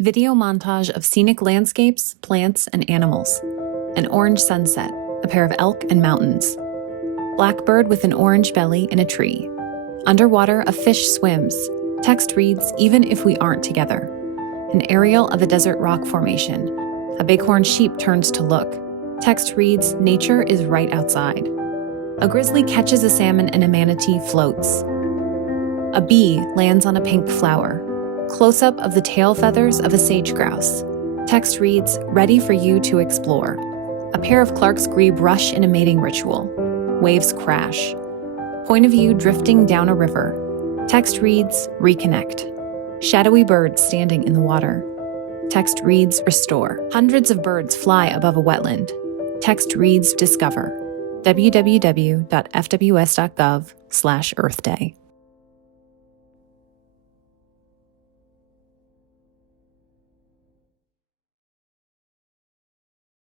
Video montage of scenic landscapes, plants, and animals. An orange sunset, a pair of elk and mountains. Blackbird with an orange belly in a tree. Underwater, a fish swims. Text reads, even if we aren't together. An aerial of a desert rock formation. A bighorn sheep turns to look. Text reads, nature is right outside. A grizzly catches a salmon and a manatee floats. A bee lands on a pink flower. Close-up of the tail feathers of a sage grouse. Text reads, ready for you to explore. A pair of Clark's grebe rush in a mating ritual. Waves crash. Point of view drifting down a river. Text reads, reconnect. Shadowy birds standing in the water. Text reads, restore. Hundreds of birds fly above a wetland. Text reads, discover. www.fws.gov/Earth Day.